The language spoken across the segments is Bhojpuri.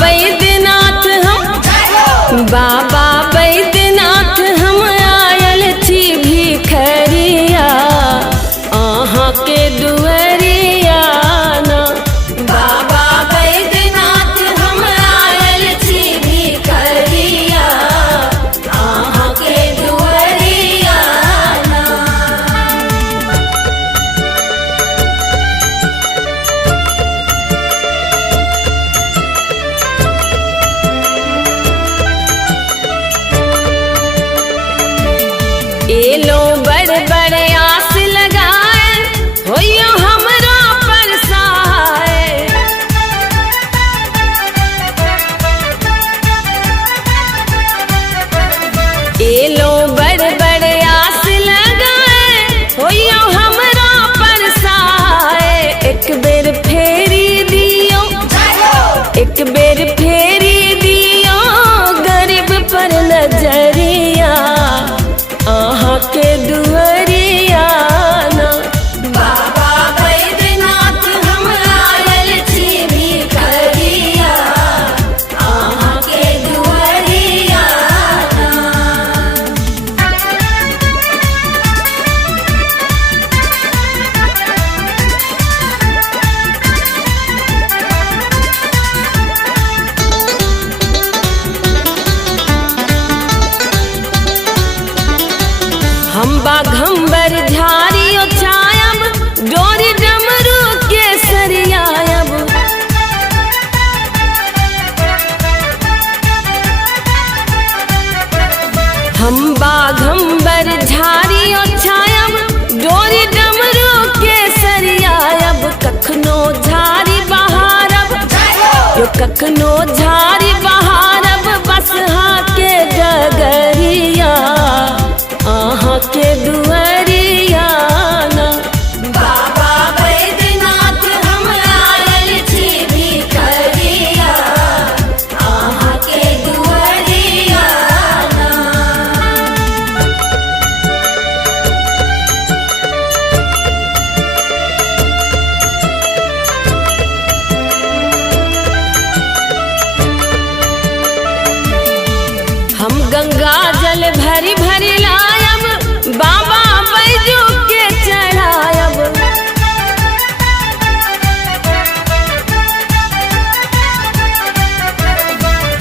बैद्यनाथ हम बाबा बैद्यनाथ हम आयल छी भिखरिया अहाँ के दुआरिया ना। बाबा बैद्यनाथ हम आयल छी भिखरिया अहाँ के दुआरिया ना। एलो बड़ बड़ आस लगाए होइयो हमरा पर सहाय। एलो बड़ बड़ आस लगाए होइयो हमरा पर सहाय। एक बेर फेरी दियो एक बेर फेरी दियो गरीब पर नजरिया अहाँ के दुआरिया ना। बाबा बैद्यनाथ हम आयल छी भिखरिया अहाँ के दुआरिया ना। हम बाघंबर झारियो छायब डोरी डमरू के सरियायब। हम बाघंबर झारियो छायब डोरी डमरू के सरियायब। कखनो झारी बहारब यो कखनो झारी बहारब बसहा के डगरिया अहाँ के दुआरिया ना। बाबा बैद्यनाथ हम आयल छी भिखरिया अहाँ के दुआरिया ना। हम गंगा जल भरी भरी लायब बाबा बैजू के चढ़ायब।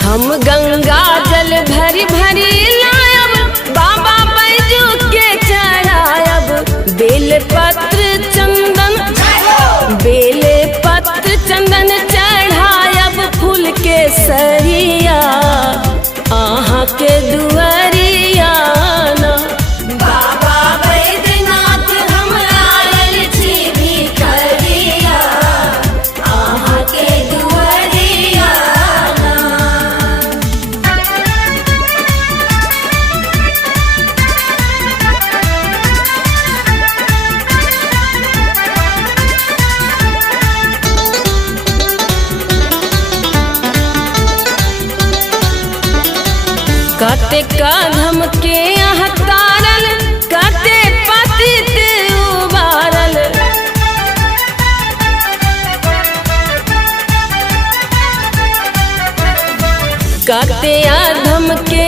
हम गंगा जल भरी भरी लायब बाबा बैजू के चढ़ायब। बेल पत्र चंदन चढ़ायब फूल के सरिया अहाँ के दुआरिया ना। बाबा बैद्यनाथ हम आयल छी भिखरिया अहाँ के दुआरिया ना। कते कदम के यहाँ तारल कते पतित उबारल। कते अधम के